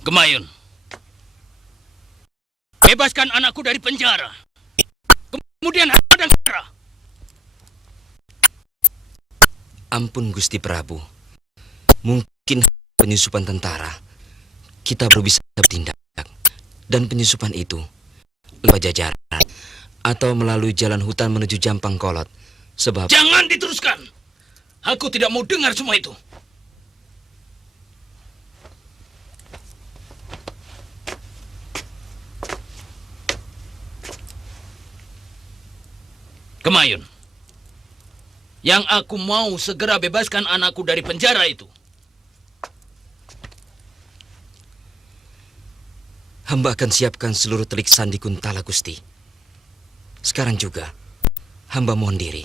Gemayun, bebaskan anakku dari penjara. Kemudian Hama dan Sara. Ampun Gusti Prabu. Mungkin penyusupan tentara kita baru bisa bertindak. Dan penyusupan itu lewat Jajaran atau melalui jalan hutan menuju Jampang Kolot. Sebab... Jangan diteruskan. Aku tidak mau dengar semua itu. Gemayun, yang aku mau segera bebaskan anakku dari penjara itu. Hamba akan siapkan seluruh telik sandi Kuntala, Gusti. Sekarang juga, hamba mohon diri.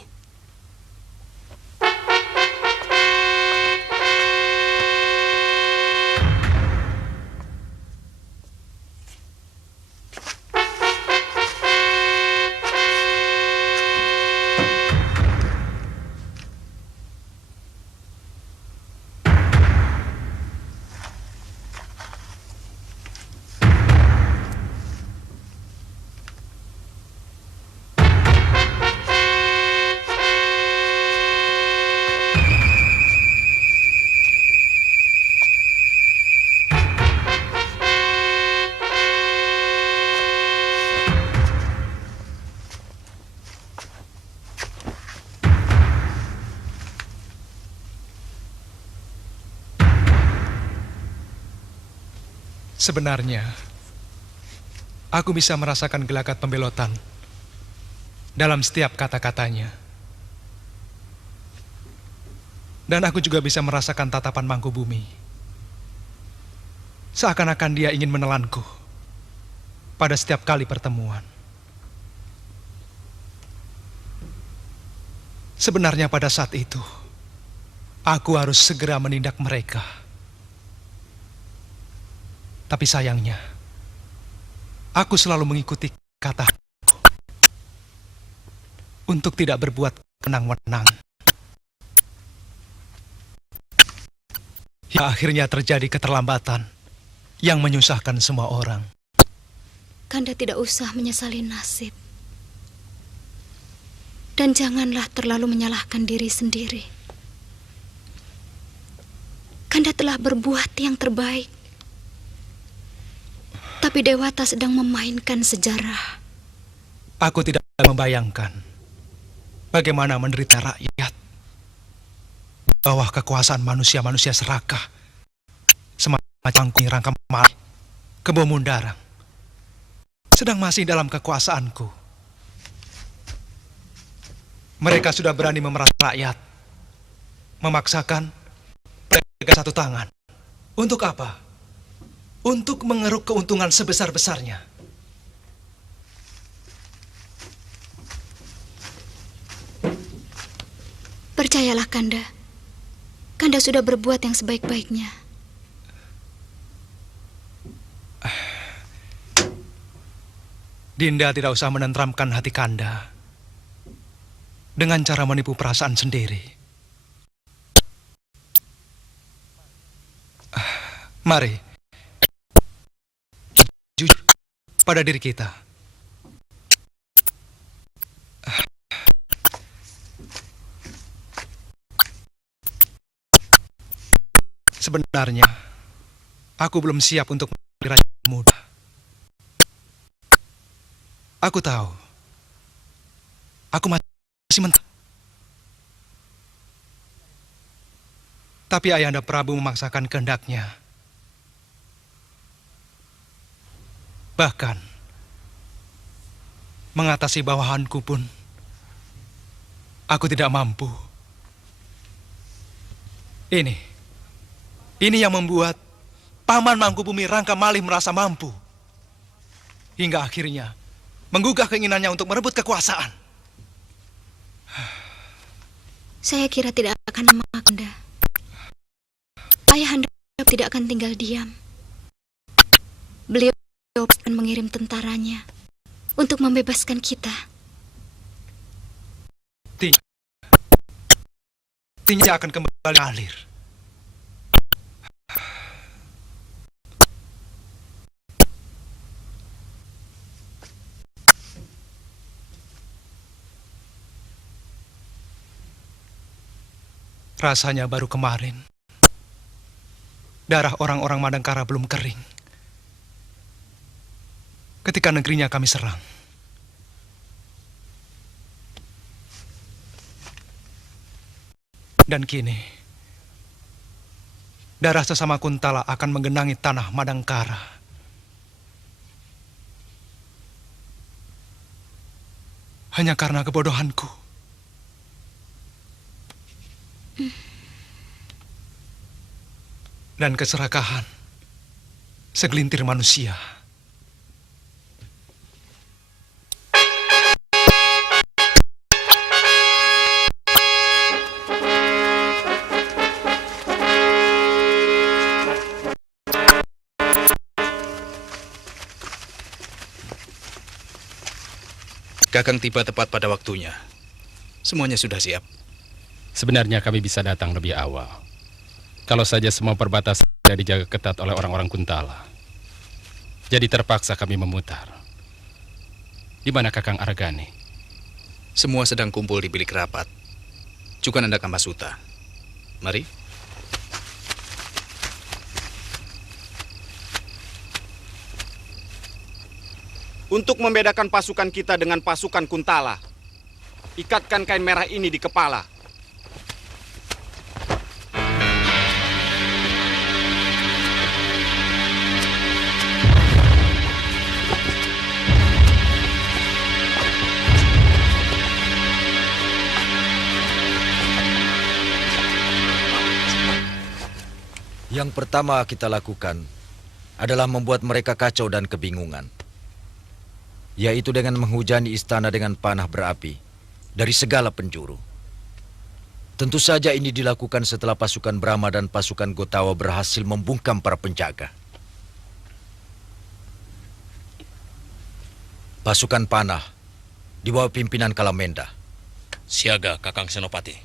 Sebenarnya, aku bisa merasakan gelagat pembelotan dalam setiap kata-katanya. Dan aku juga bisa merasakan tatapan Mangkubumi. Seakan-akan dia ingin menelanku pada setiap kali pertemuan. Sebenarnya pada saat itu, aku harus segera menindak mereka. Tapi sayangnya, aku selalu mengikuti kataku untuk tidak berbuat kenang-wenang. Hingga akhirnya terjadi keterlambatan yang menyusahkan semua orang. Kanda tidak usah menyesali nasib. Dan janganlah terlalu menyalahkan diri sendiri. Kanda telah berbuat yang terbaik. Tapi Dewata sedang memainkan sejarah. Aku tidak membayangkan bagaimana menderita rakyat di bawah kekuasaan manusia-manusia serakah semacam Rangka Mali, Kebo Mundarang, sedang masih dalam kekuasaanku. Mereka sudah berani memeras rakyat, memaksakan pedagang satu tangan. Untuk apa? Untuk mengeruk keuntungan sebesar-besarnya. Percayalah Kanda. Kanda sudah berbuat yang sebaik-baiknya. Dinda tidak usah menenteramkan hati Kanda dengan cara menipu perasaan sendiri. Mari. Jujur pada diri kita. Sebenarnya, aku belum siap untuk menjadi raja muda. Aku tahu, aku masih mentah. Tapi Ayahanda Prabu memaksakan kehendaknya. Bahkan, mengatasi bawahanku pun, aku tidak mampu. Ini yang membuat Paman Mangkubumi Rangka Malih merasa mampu. Hingga akhirnya, menggugah keinginannya untuk merebut kekuasaan. Saya kira tidak akan lama, Kanda. Ayahanda tidak akan tinggal diam. Beliau akan mengirim tentaranya untuk membebaskan kita. Tinja akan kembali alir. Rasanya baru kemarin darah orang-orang Madangkara belum kering ketika negerinya kami serang. Dan kini darah sesama Kuntala akan menggenangi tanah Madangkara. Hanya karena kebodohanku. Dan keserakahan segelintir manusia. Kakang tiba tepat pada waktunya. Semuanya sudah siap. Sebenarnya kami bisa datang lebih awal. Kalau saja semua perbatasan tidak dijaga ketat oleh orang-orang Kuntala. Jadi terpaksa kami memutar. Di mana Kakang Argani? Semua sedang kumpul di bilik rapat. Cukananda Kamasuta. Mari. Untuk membedakan pasukan kita dengan pasukan Kuntala, ikatkan kain merah ini di kepala. Yang pertama kita lakukan adalah membuat mereka kacau dan kebingungan. Yaitu dengan menghujani istana dengan panah berapi dari segala penjuru. Tentu saja ini dilakukan setelah pasukan Brahma dan pasukan Gotawa berhasil membungkam para penjaga. Pasukan panah di bawah pimpinan Kalamenda. Siaga, Kakang Senopati.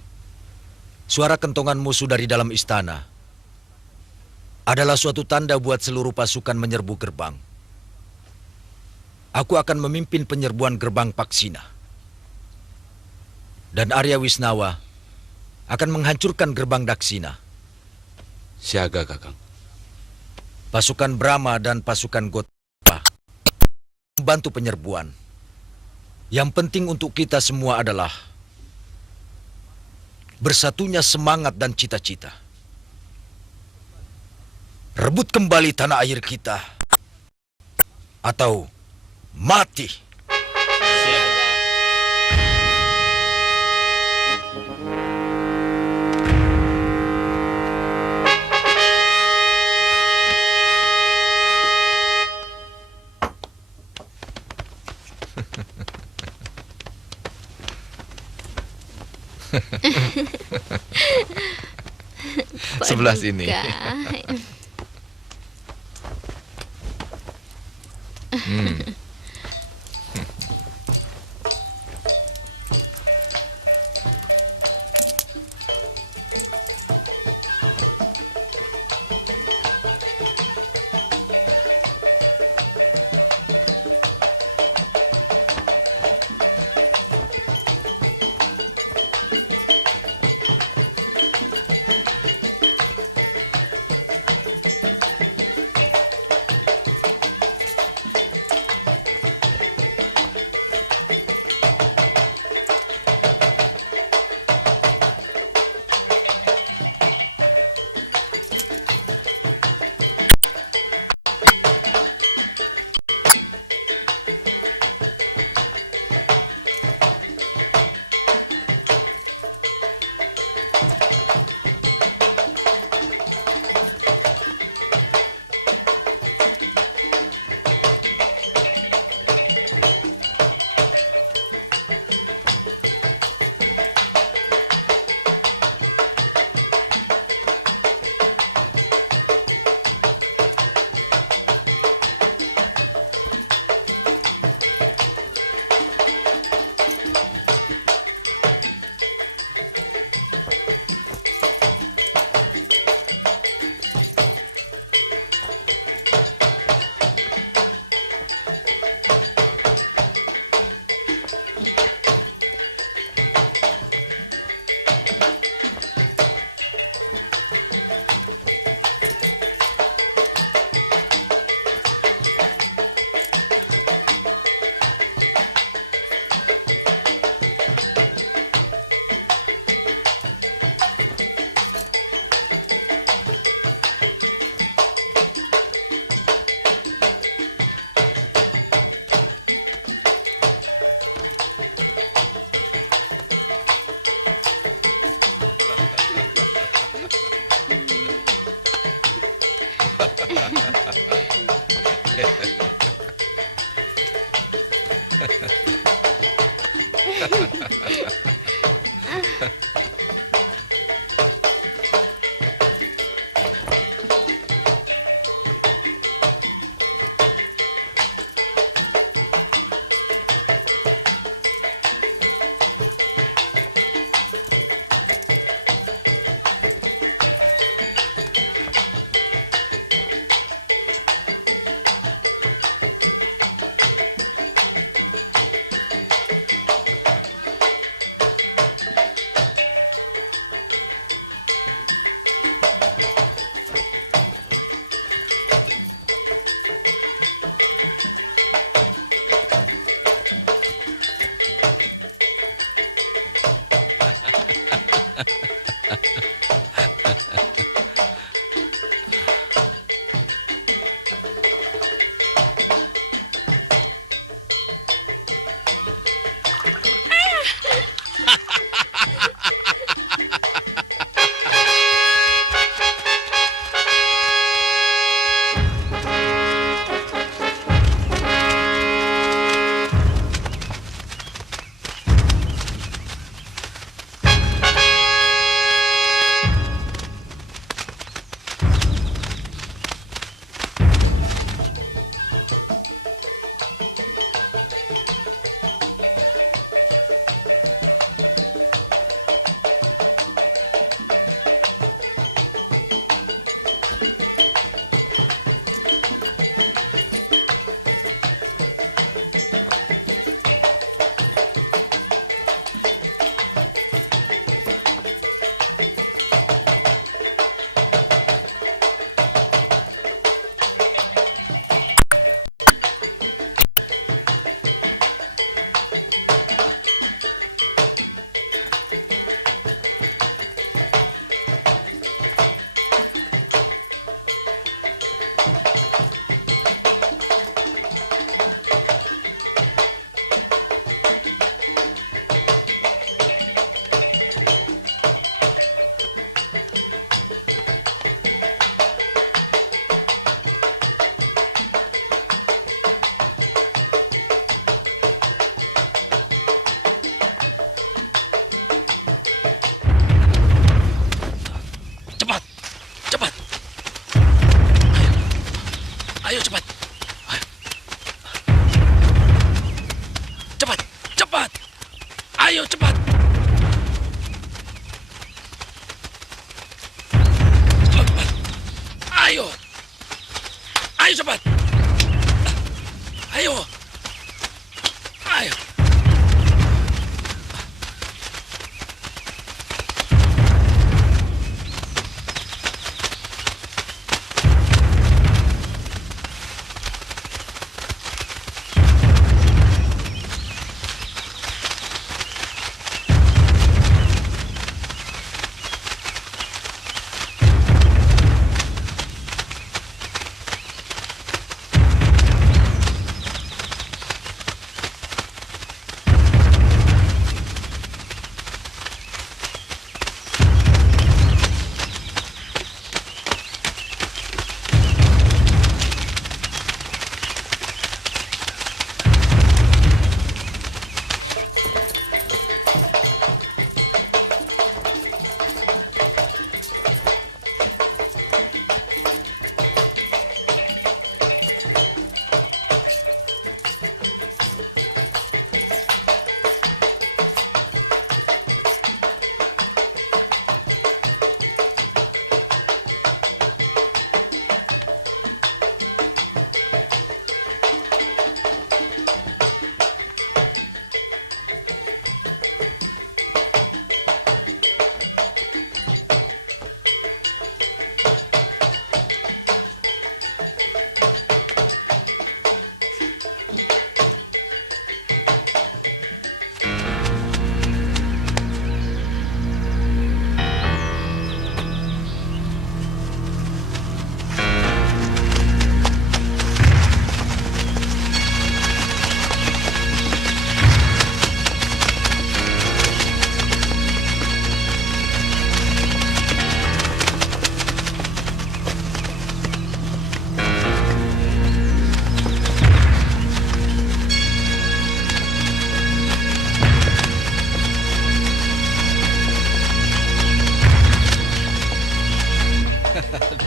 Suara kentongan musuh dari dalam istana adalah suatu tanda buat seluruh pasukan menyerbu gerbang. Aku akan memimpin penyerbuan gerbang Paksina. Dan Arya Wisnawa akan menghancurkan gerbang Daksina. Siaga, Kakang. Pasukan Brahma dan pasukan Gotawa membantu penyerbuan. Yang penting untuk kita semua adalah bersatunya semangat dan cita-cita. Rebut kembali tanah air kita. Atau mati. Sebelah sini.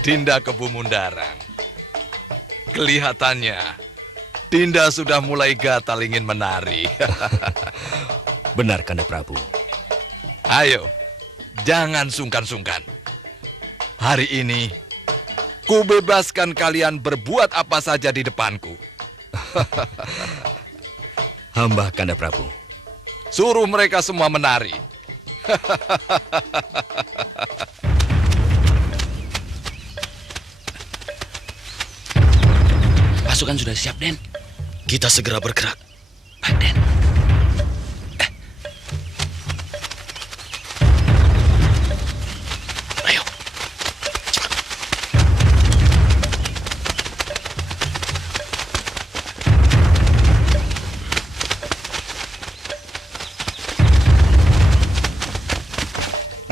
Dinda Kebu Mundarang. Kelihatannya Dinda sudah mulai gatal ingin menari. Benar, Kanda Prabu. Ayo, jangan sungkan-sungkan. Hari ini, ku bebaskan kalian berbuat apa saja di depanku. Hamba Kanda Prabu. Suruh mereka semua menari. Pasukan sudah siap, Den. Kita segera bergerak. Baik, Den. Ayo.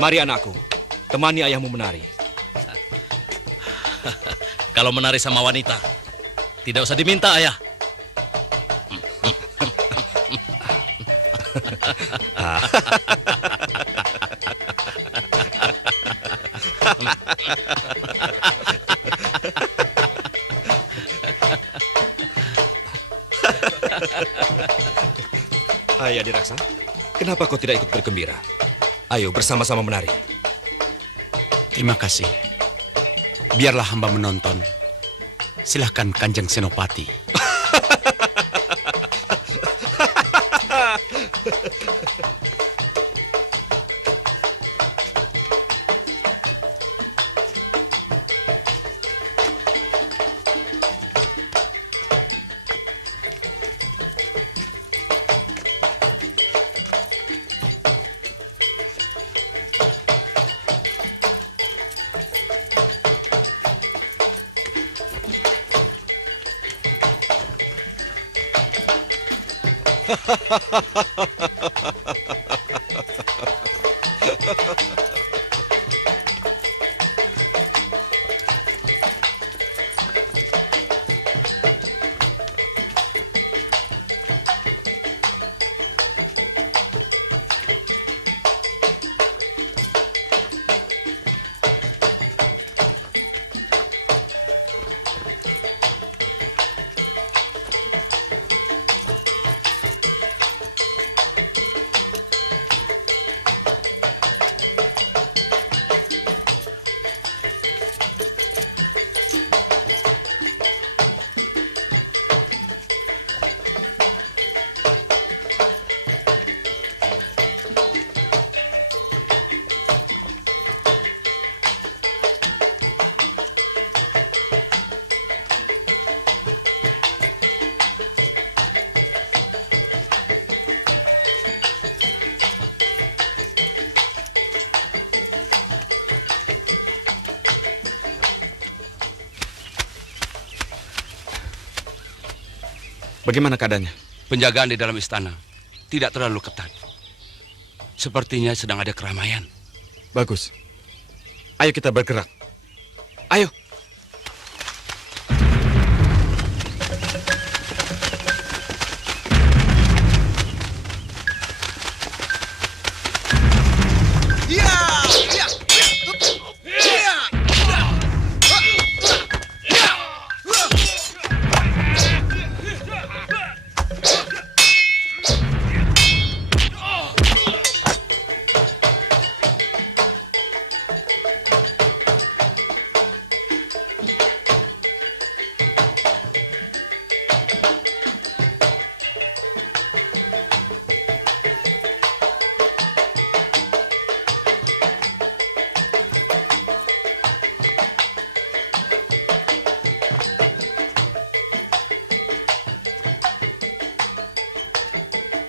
Mari anakku, temani ayahmu menari. Kalau menari sama wanita, tidak usah diminta, ayah. Ayah Diraksa, kenapa kau tidak ikut bergembira? Ayo bersama-sama menari. Terima kasih. Biarlah hamba menonton. Silahkan Kanjeng Senopati. Bagaimana keadaannya? Penjagaan di dalam istana tidak terlalu ketat. Sepertinya sedang ada keramaian. Bagus. Ayo kita bergerak. Ayo.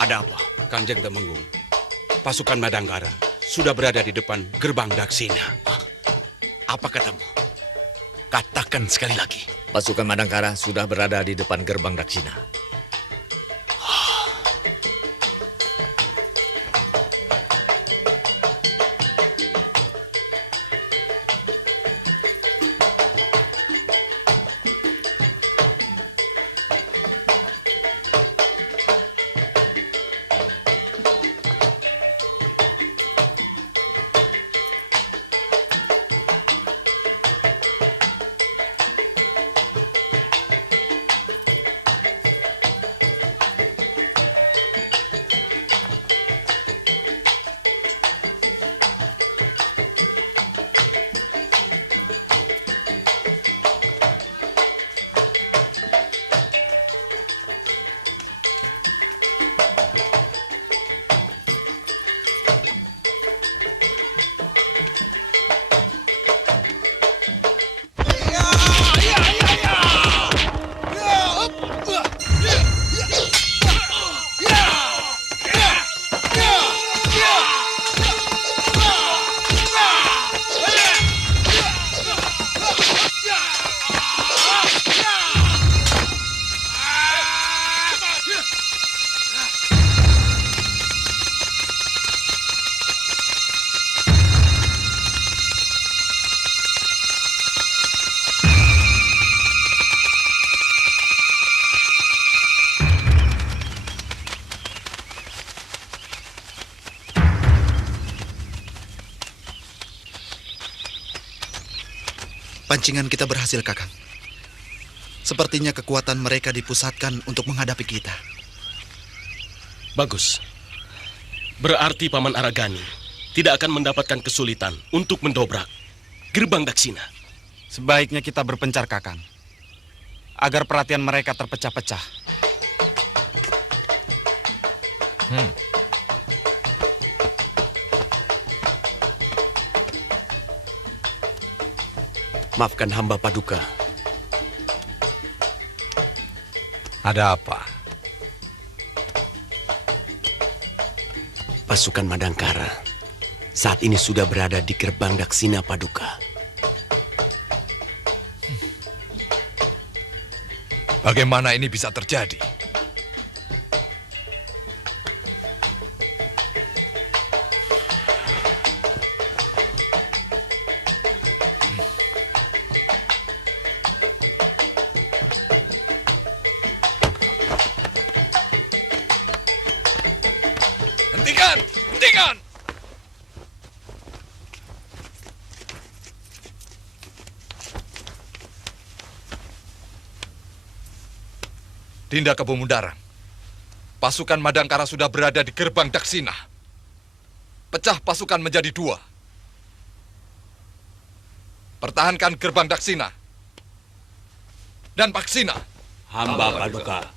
Ada apa? Kanjeng Temenggung, pasukan Madangkara sudah berada di depan gerbang Daksina. Apa katamu? Katakan sekali lagi. Pasukan Madangkara sudah berada di depan gerbang Daksina. Pancingan kita berhasil, Kakang. Sepertinya kekuatan mereka dipusatkan untuk menghadapi kita. Bagus. Berarti Paman Aragani tidak akan mendapatkan kesulitan untuk mendobrak gerbang Daksina. Sebaiknya kita berpencar, Kakang, agar perhatian mereka terpecah-pecah. Maafkan hamba Paduka. Ada apa? Pasukan Madangkara saat ini sudah berada di gerbang Daksina, Paduka. Bagaimana ini bisa terjadi? Hentikan! Hentikan! Dinda Kebumundaran, pasukan Madangkara sudah berada di gerbang Daksina. Pecah pasukan menjadi 2. Pertahankan gerbang Daksina dan Paksina. Hamba Paduka.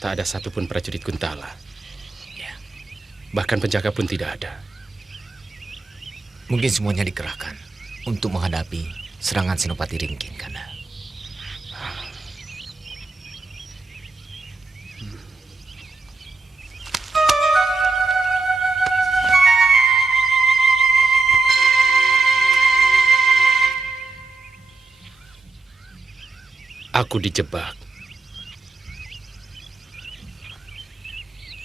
Tak ada satupun prajurit Kuntala. Bahkan penjaga pun tidak ada. Mungkin semuanya dikerahkan untuk menghadapi serangan Senopati Ringkin, Kanda. Aku dijebak.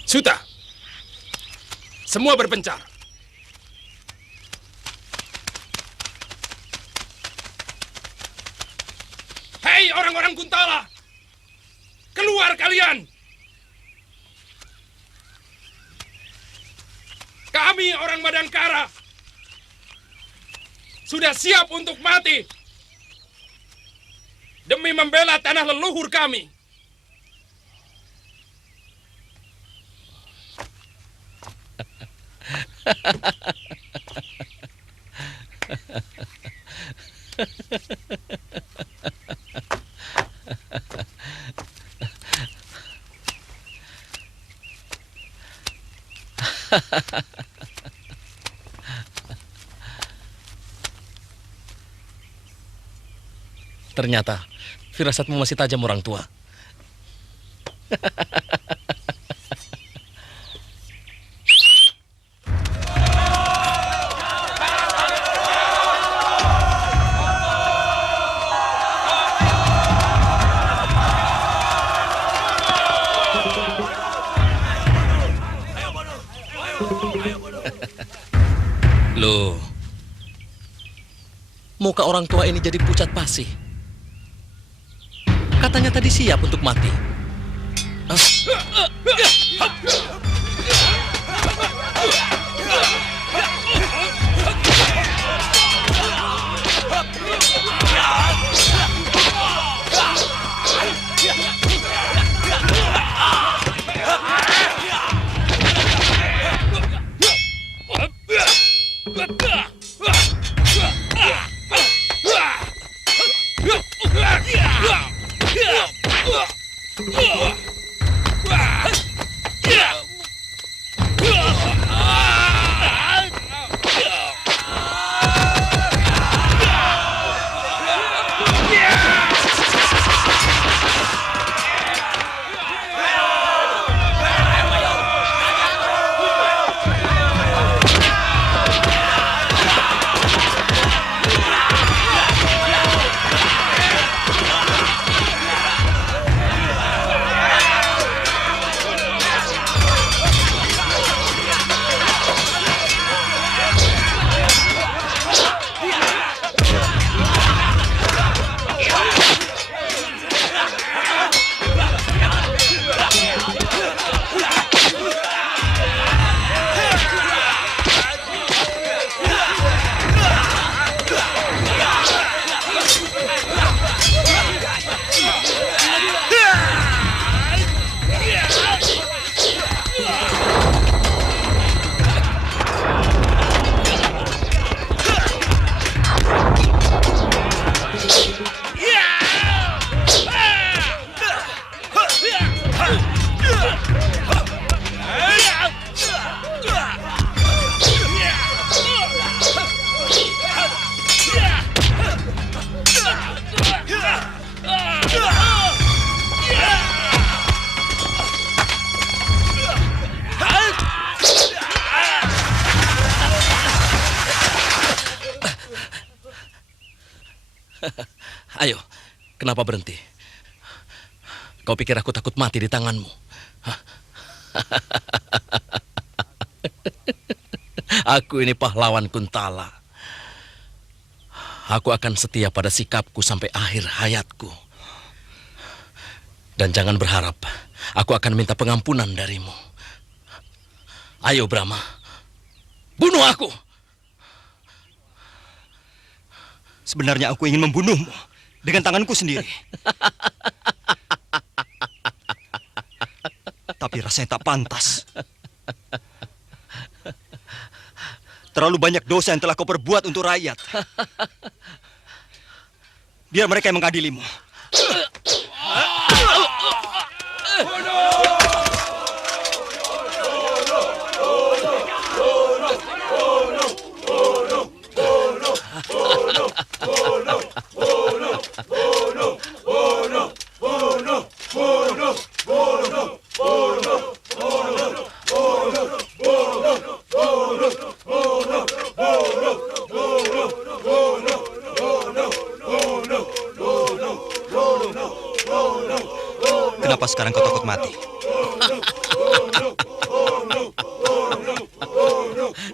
Suta! Semua berpencar. Hei orang-orang Kuntala! Keluar kalian! Kami orang Madangkara sudah siap untuk mati demi membela tanah leluhur kami. Ternyata firasatmu masih tajam, orang tua. Loh, muka orang tua ini jadi pucat pasi. Katanya tadi siap untuk mati. Ayo, kenapa berhenti? Kau pikir aku takut mati di tanganmu? Aku ini pahlawan Kuntala. Aku akan setia pada sikapku sampai akhir hayatku. Dan jangan berharap aku akan minta pengampunan darimu. Ayo Brahma, bunuh aku. Sebenarnya aku ingin membunuhmu dengan tanganku sendiri. Tapi rasanya tak pantas. Terlalu banyak dosa yang telah kau perbuat untuk rakyat. Biar mereka yang mengadilimu. Kenapa sekarang kau takut mati?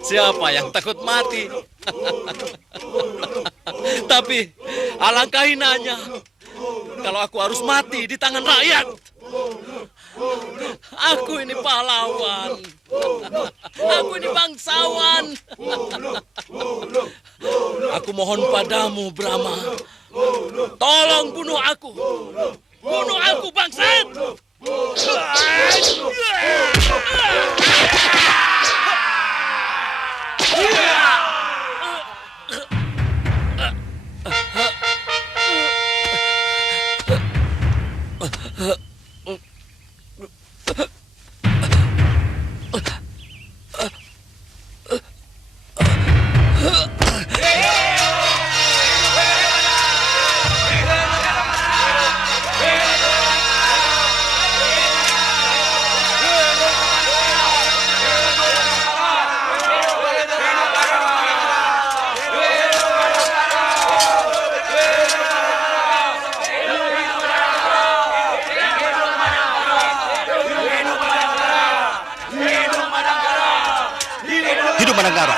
Siapa yang takut mati? Tapi alangkah hinanya kalau aku harus mati di tangan rakyat. Aku ini pahlawan. Aku ini bangsawan. Aku mohon padamu, Brahma. Tolong bunuh aku. Bunuh aku, bangsat! Hidup Madangkara.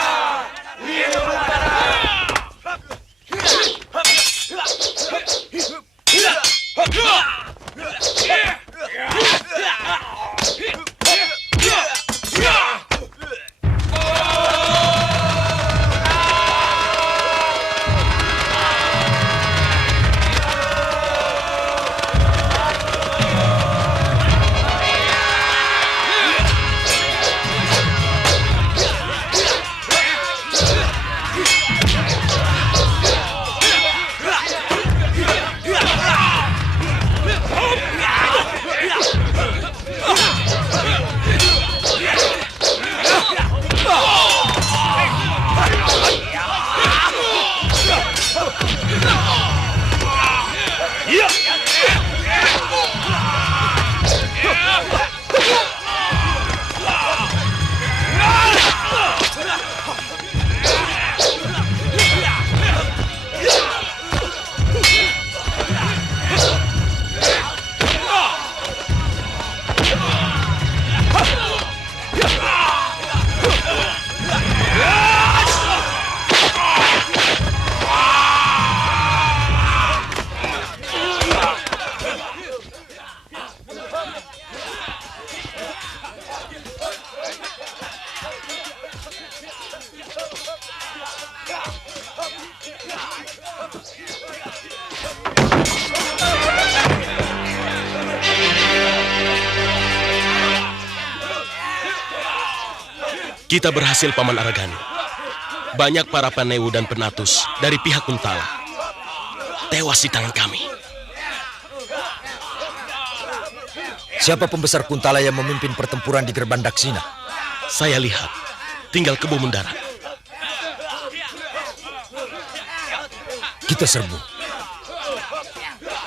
Kita berhasil, Paman Aragani. Banyak para Panewu dan Penatus dari pihak Kuntala tewas di tangan kami. Siapa pembesar Kuntala yang memimpin pertempuran di Gerbang Daksina? Saya lihat, tinggal Kebo Mundaran. Kita serbu.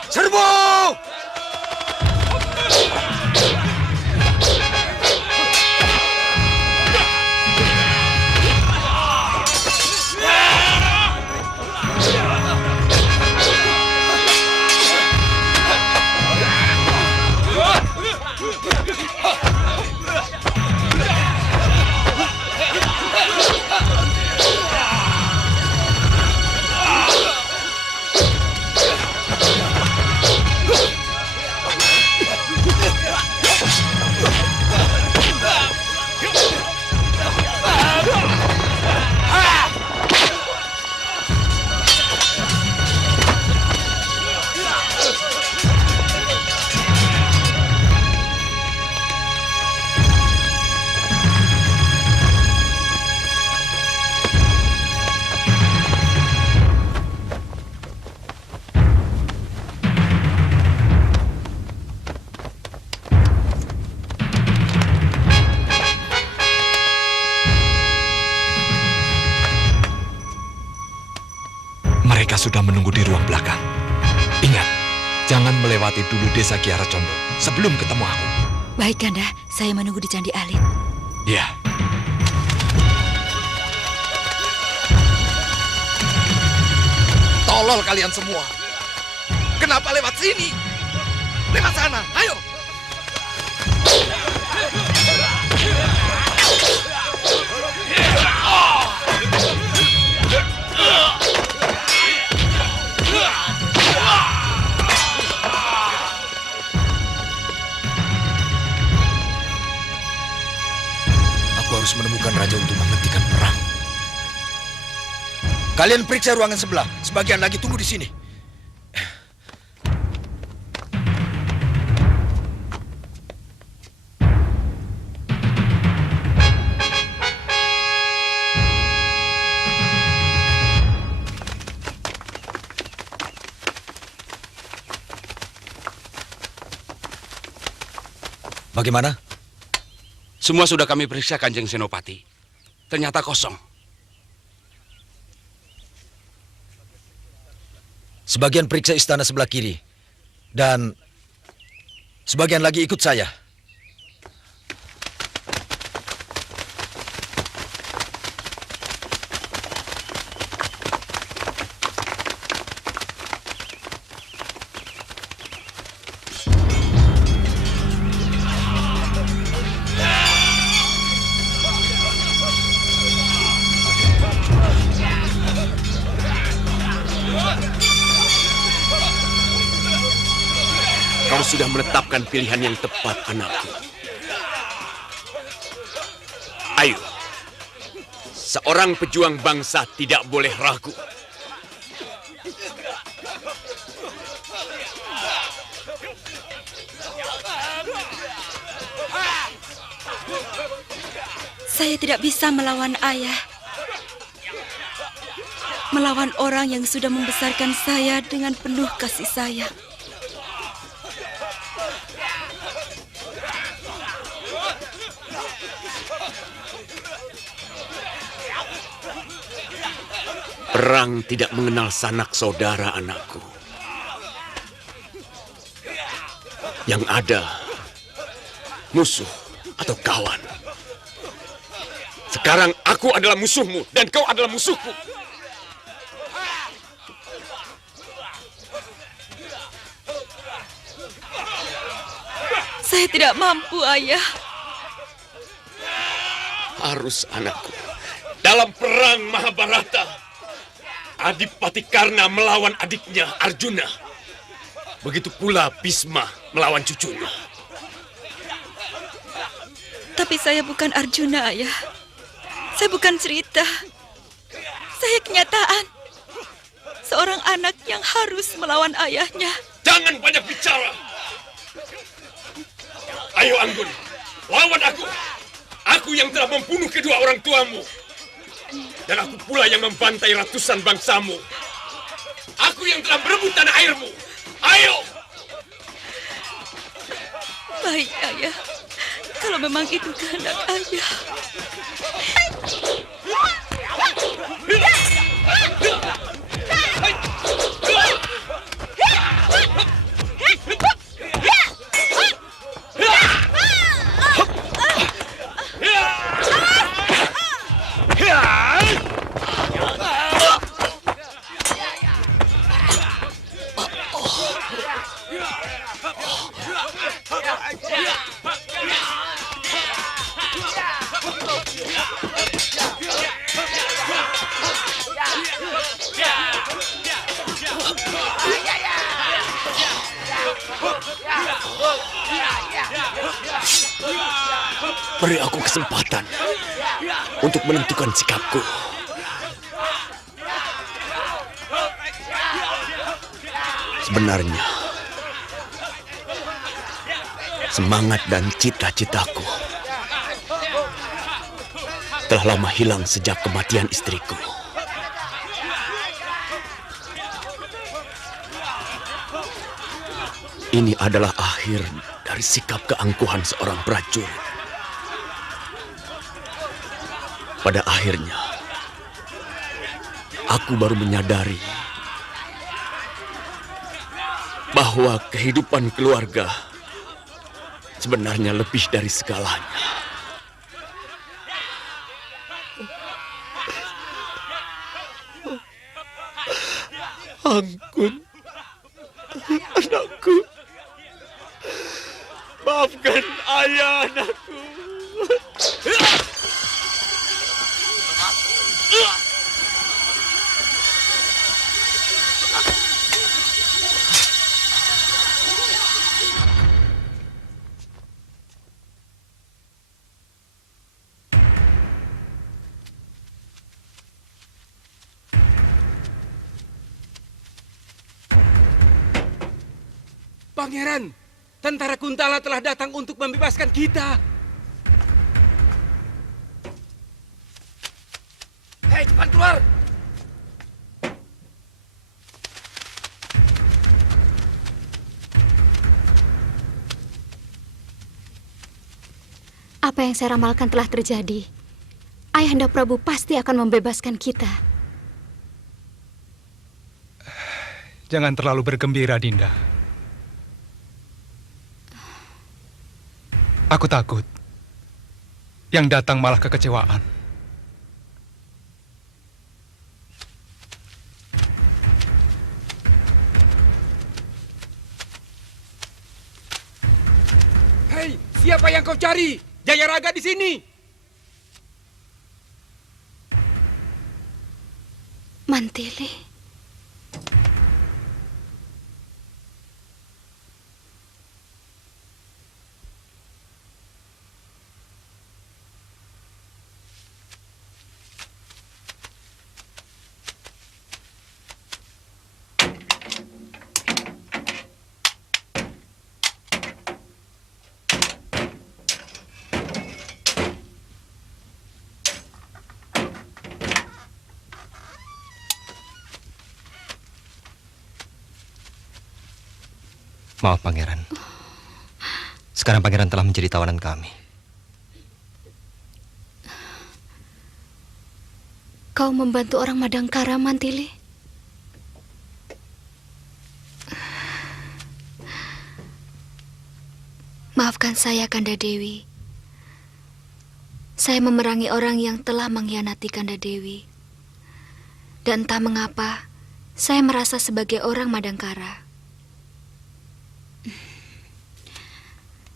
Serbu! Mereka sudah menunggu di ruang belakang. Ingat, jangan melewati dulu desa Kiara Condong sebelum ketemu aku. Baik, Kanda. Saya menunggu di Candi Alit. Iya. Tolol kalian semua. Kenapa lewat sini? Lewat sana, ayo. Harus menemukan raja untuk menghentikan perang. Kalian periksa ruangan sebelah. Sebagian lagi tunggu di sini. Bagaimana? Semua sudah kami periksa, Kanjeng Senopati. Ternyata kosong. Sebagian periksa istana sebelah kiri. Dan sebagian lagi ikut saya. Kau sudah menetapkan pilihan yang tepat, anakku. Ayo, seorang pejuang bangsa tidak boleh ragu. Saya tidak bisa melawan ayah. Melawan orang yang sudah membesarkan saya dengan penuh kasih sayang. Perang tidak mengenal sanak saudara, anakku. Yang ada, musuh atau kawan. Sekarang aku adalah musuhmu dan kau adalah musuhku. Saya tidak mampu, ayah. Harus, anakku. Dalam perang Mahabharata, Adipati Karna melawan adiknya Arjuna. Begitu pula Bhisma melawan cucunya. Tapi saya bukan Arjuna, ayah. Saya bukan cerita. saya kenyataan. Seorang anak yang harus melawan ayahnya. Jangan banyak bicara. Ayo Anggun, lawan aku. Aku yang telah membunuh kedua orang tuamu. Dan aku pula yang membantai ratusan bangsamu. Aku yang telah berebut tanah airmu. Ayo! Baik, Ayah. Kalau memang itu kehendak Ayah. Beri aku kesempatan untuk menentukan sikapku. Sebenarnya, semangat dan cita-citaku telah lama hilang sejak kematian istriku. Ini adalah akhir dari sikap keangkuhan seorang prajurit. Pada akhirnya, aku baru menyadari bahwa kehidupan keluarga sebenarnya lebih dari segalanya. Anggun, anakku. Maafkan ayah, anakku. Pangeran, tentara Kuntala telah datang untuk membebaskan kita. Hei, cepat keluar! Apa yang saya ramalkan telah terjadi. Ayahanda Prabu pasti akan membebaskan kita. Jangan terlalu bergembira, Dinda. Aku takut. Yang datang malah kekecewaan. Hei, siapa yang kau cari? Jayaraga di sini. Mantili. Maaf, Pangeran. Sekarang Pangeran telah menjadi tawanan kami. Kau membantu orang Madangkara, Mantili? Maafkan saya, Kanda Dewi. Saya memerangi orang yang telah mengkhianati Kanda Dewi. Dan entah mengapa, saya merasa sebagai orang Madangkara.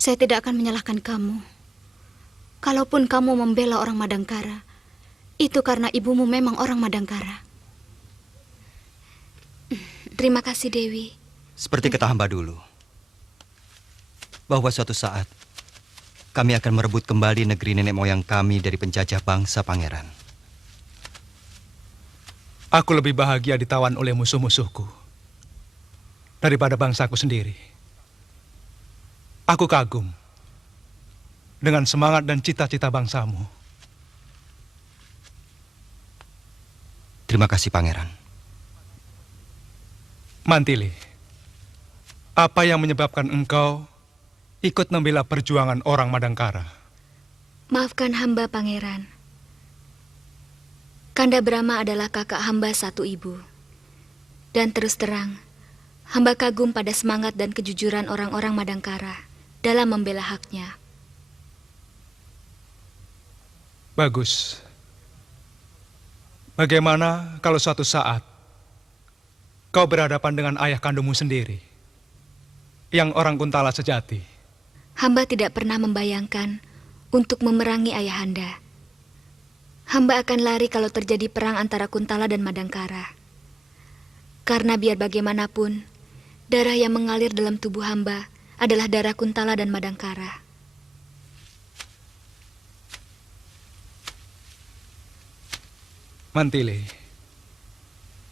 Saya tidak akan menyalahkan kamu. Kalaupun kamu membela orang Madangkara, itu karena ibumu memang orang Madangkara. Terima kasih, Dewi. Seperti kata hamba dulu, bahwa suatu saat kami akan merebut kembali negeri nenek moyang kami dari penjajah bangsa Pangeran. Aku lebih bahagia ditawan oleh musuh-musuhku daripada bangsaku sendiri. Aku kagum dengan semangat dan cita-cita bangsamu. Terima kasih, Pangeran. Mantili, apa yang menyebabkan engkau ikut membela perjuangan orang Madangkara? Maafkan hamba, Pangeran. Kanda Brahma adalah kakak hamba satu ibu. Dan terus terang, hamba kagum pada semangat dan kejujuran orang-orang Madangkara dalam membela haknya. Bagus. Bagaimana kalau suatu saat kau berhadapan dengan ayah kandungmu sendiri, yang orang Kuntala sejati? Hamba tidak pernah membayangkan untuk memerangi ayahanda. Hamba akan lari kalau terjadi perang antara Kuntala dan Madangkara. Karena biar bagaimanapun, darah yang mengalir dalam tubuh hamba adalah darah Kuntala dan Madangkara. Mantili,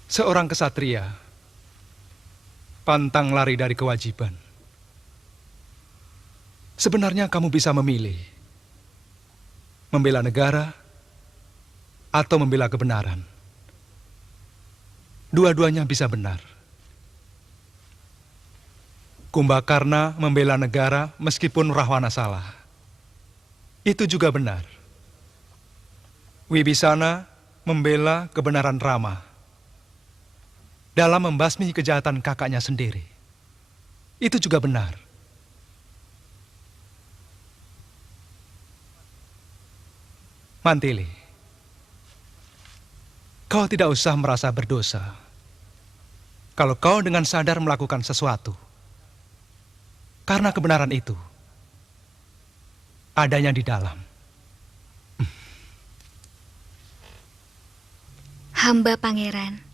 seorang kesatria pantang lari dari kewajiban. Sebenarnya kamu bisa memilih membela negara atau membela kebenaran. Dua-duanya bisa benar. Kumbakarna membela negara meskipun Rahwana salah. Itu juga benar. Wibisana membela kebenaran Rama dalam membasmi kejahatan kakaknya sendiri. Itu juga benar. Mantili, kau tidak usah merasa berdosa kalau kau dengan sadar melakukan sesuatu. Karena kebenaran itu adanya di dalam. Hamba Pangeran.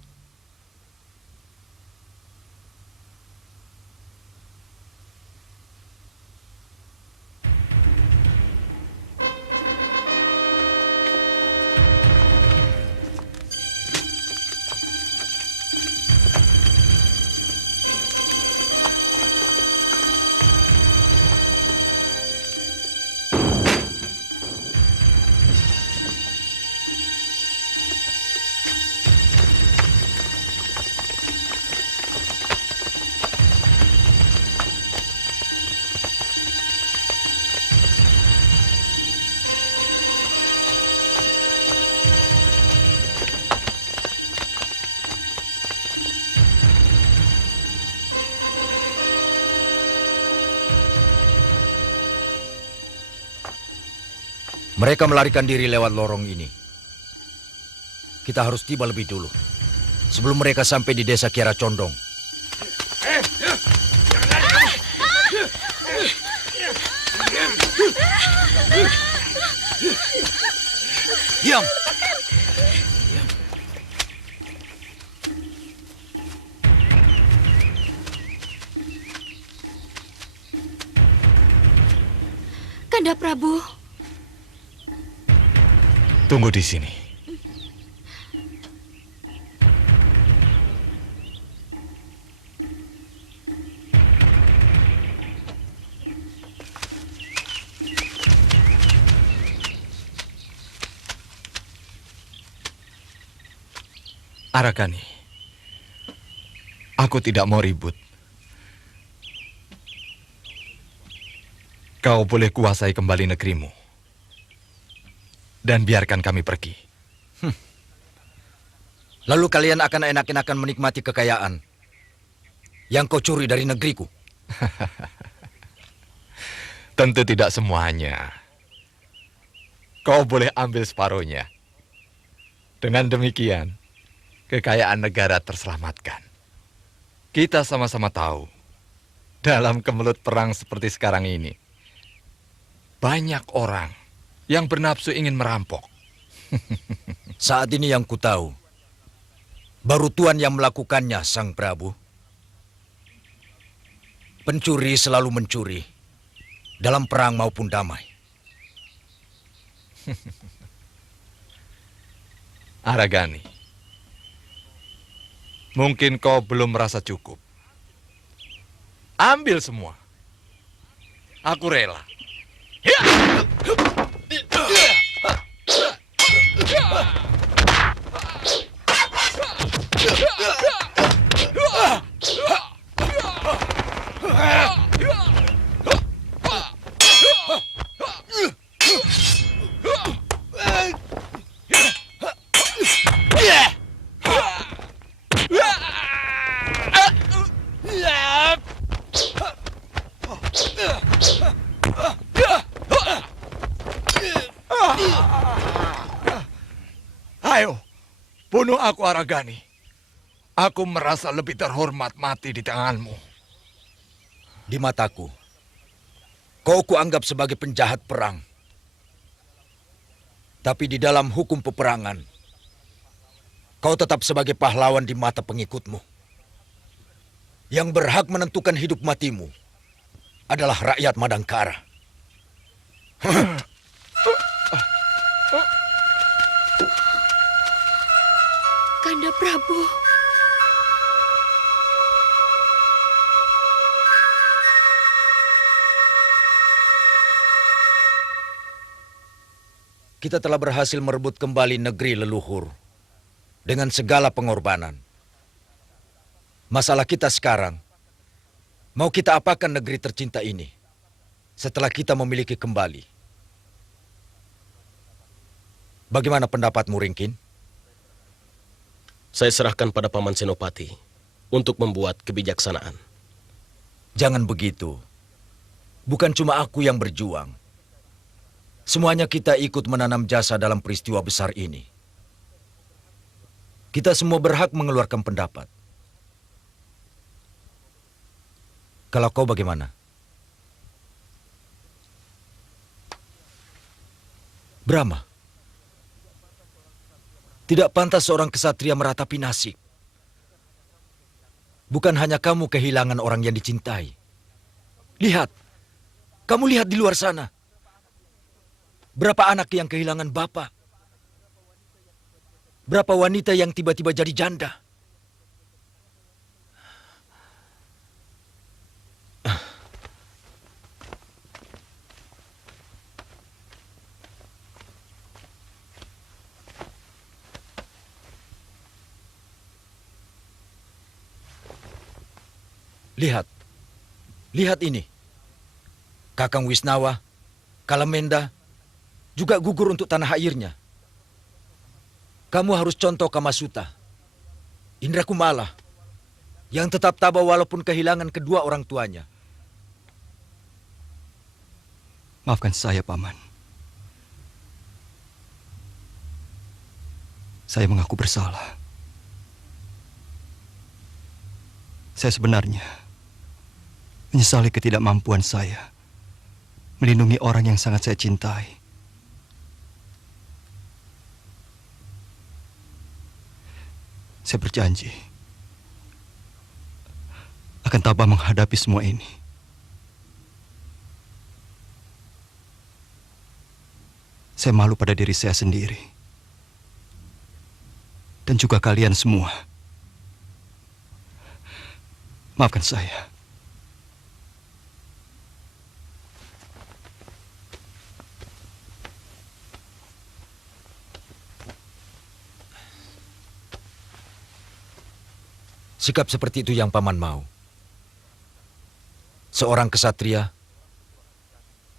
Mereka melarikan diri lewat lorong ini. Kita harus tiba lebih dulu, sebelum mereka sampai di desa Kiara Condong. Diam! Kanda Prabu. Tunggu di sini. Arakani, aku tidak mau ribut. Kau boleh kuasai kembali negerimu. Dan biarkan kami pergi. Lalu kalian akan enak-enakan menikmati kekayaan yang kau curi dari negeriku. Tentu tidak semuanya. Kau boleh ambil separuhnya. Dengan demikian, kekayaan negara terselamatkan. Kita sama-sama tahu, dalam kemelut perang seperti sekarang ini, banyak orang yang bernafsu ingin merampok. Saat ini yang kutahu, baru Tuan yang melakukannya, Sang Prabu. Pencuri selalu mencuri, dalam perang maupun damai. Aragani, Mungkin kau belum merasa cukup. Ambil semua. Aku rela. Ayo, bunuh aku Aragani. Aku merasa lebih terhormat mati di tanganmu. Di mataku, kau kuanggap sebagai penjahat perang. Tapi di dalam hukum peperangan, kau tetap sebagai pahlawan di mata pengikutmu. Yang berhak menentukan hidup matimu adalah rakyat Madangkara. Kanda Prabu. Kita telah berhasil merebut kembali negeri leluhur dengan segala pengorbanan. Masalah kita sekarang, mau kita apakan negeri tercinta ini setelah kita memiliki kembali? Bagaimana pendapatmu, Ringkin? Saya serahkan pada Paman Senopati untuk membuat kebijaksanaan. Jangan begitu. Bukan cuma aku yang berjuang. Semuanya kita ikut menanam jasa dalam peristiwa besar ini. Kita semua berhak mengeluarkan pendapat. Kalau kau bagaimana? Brahma, tidak pantas seorang kesatria meratapi nasib. Bukan hanya kamu kehilangan orang yang dicintai. Lihat, kamu lihat di luar sana. Berapa anak yang kehilangan bapak? Berapa wanita yang tiba-tiba jadi janda? Lihat, lihat ini. Kakang Wisnawa, Kalamenda, juga gugur untuk tanah airnya. Kamu harus contoh Kamasuta, Indra Kumala, yang tetap tabah walaupun kehilangan kedua orang tuanya. Maafkan saya, Paman. Saya mengaku bersalah. Saya sebenarnya menyesali ketidakmampuan saya melindungi orang yang sangat saya cintai. Saya berjanji akan tabah menghadapi semua ini. Saya malu pada diri saya sendiri dan juga kalian semua. Maafkan saya. Sikap seperti itu yang Paman mau. Seorang kesatria,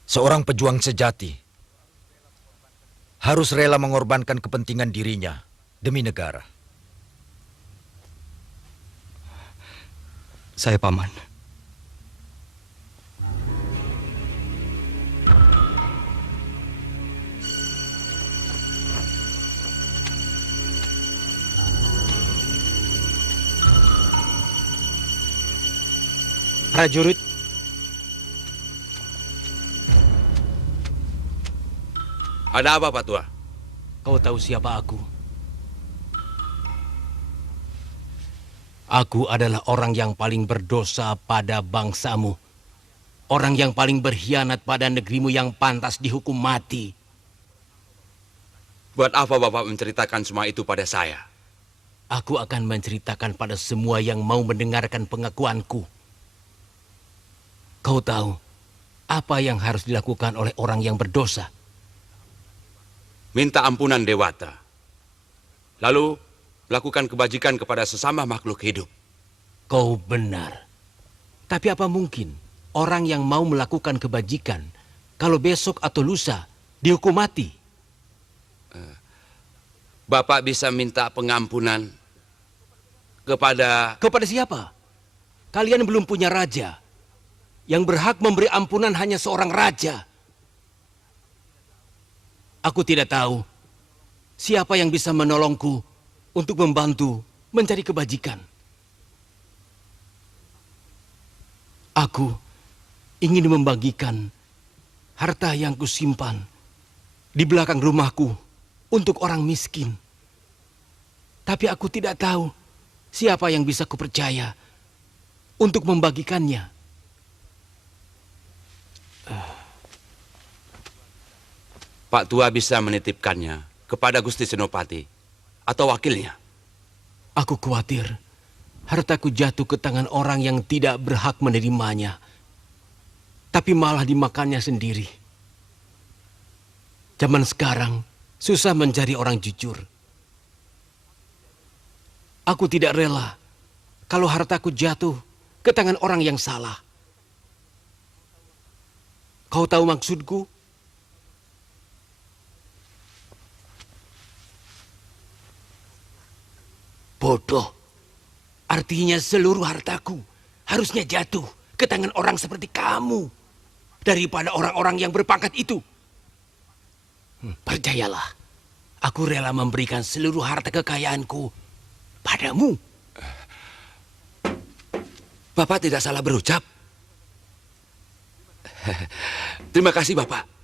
seorang pejuang sejati, harus rela mengorbankan kepentingan dirinya demi negara. Saya, Paman. Prajurit, ada apa, Pak Tua? kau tahu siapa aku? Aku adalah orang yang paling berdosa pada bangsamu. Orang yang paling berkhianat pada negerimu yang pantas dihukum mati. Buat apa Bapak menceritakan semua itu pada saya? Aku akan menceritakan pada semua yang mau mendengarkan pengakuanku. Kau tahu apa yang harus dilakukan oleh orang yang berdosa? Minta ampunan Dewata. Lalu lakukan kebajikan kepada sesama makhluk hidup. Kau benar. Tapi apa mungkin orang yang mau melakukan kebajikan kalau besok atau lusa dihukum mati? Bapak bisa minta pengampunan kepada... Kepada siapa? Kalian belum punya raja. Yang berhak memberi ampunan hanya seorang raja. Aku tidak tahu siapa yang bisa menolongku untuk membantu mencari kebajikan. Aku ingin membagikan harta yang kusimpan di belakang rumahku untuk orang miskin. Tapi aku tidak tahu siapa yang bisa kupercaya untuk membagikannya. Pak Tua bisa menitipkannya kepada Gusti Senopati atau wakilnya. Aku khawatir hartaku jatuh ke tangan orang yang tidak berhak menerimanya, tapi malah dimakannya sendiri. Zaman sekarang susah mencari orang jujur. Aku tidak rela kalau hartaku jatuh ke tangan orang yang salah. Kau tahu maksudku? Bodoh. Artinya seluruh hartaku harusnya jatuh ke tangan orang seperti kamu daripada orang-orang yang berpangkat itu. Percayalah, aku rela memberikan seluruh harta kekayaanku padamu. Bapak tidak salah berucap. Terima kasih, Bapak.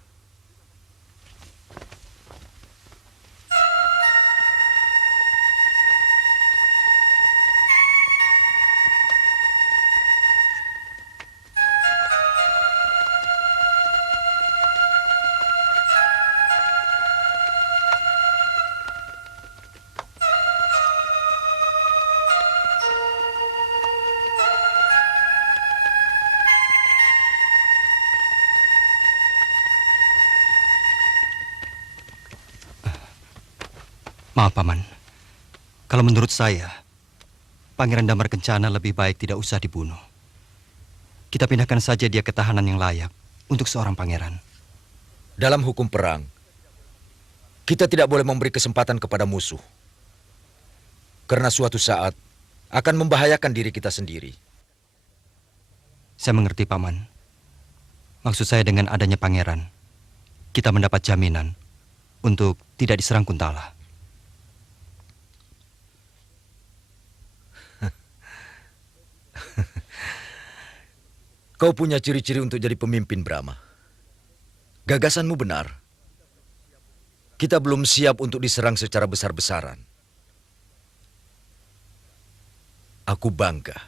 Maaf, Paman. Kalau menurut saya, Pangeran Damar Kencana lebih baik tidak usah dibunuh. Kita pindahkan saja dia ke tahanan yang layak untuk seorang pangeran. Dalam hukum perang, kita tidak boleh memberi kesempatan kepada musuh. Karena suatu saat akan membahayakan diri kita sendiri. Saya mengerti, Paman. Maksud saya dengan adanya pangeran, kita mendapat jaminan untuk tidak diserang Kuntala. Kau punya ciri-ciri untuk jadi pemimpin, Brahma. Gagasanmu benar. Kita belum siap untuk diserang secara besar-besaran. Aku bangga.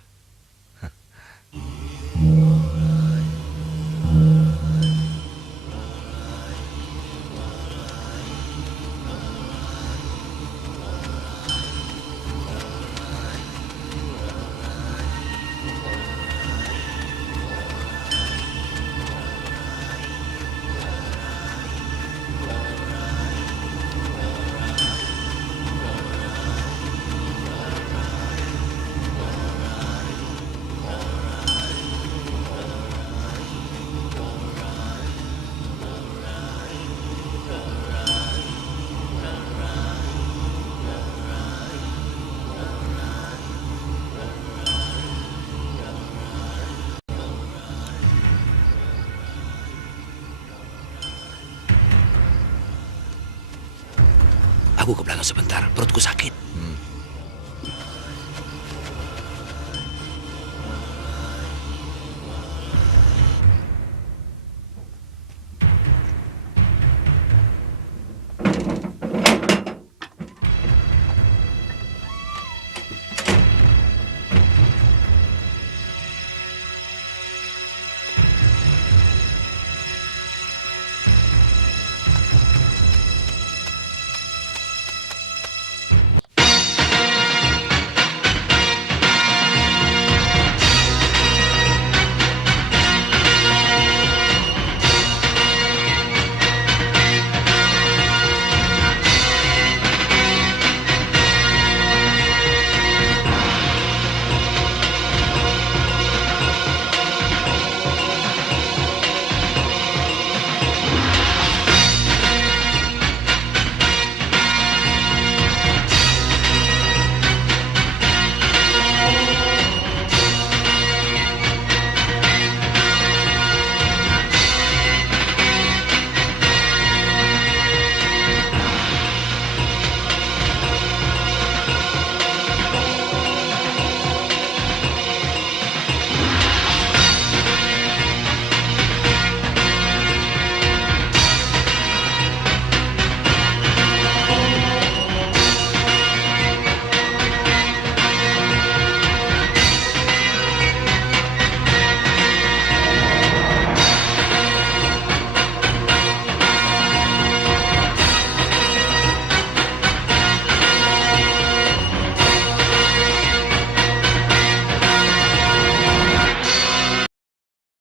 Aku ke belakang sebentar, perutku sakit.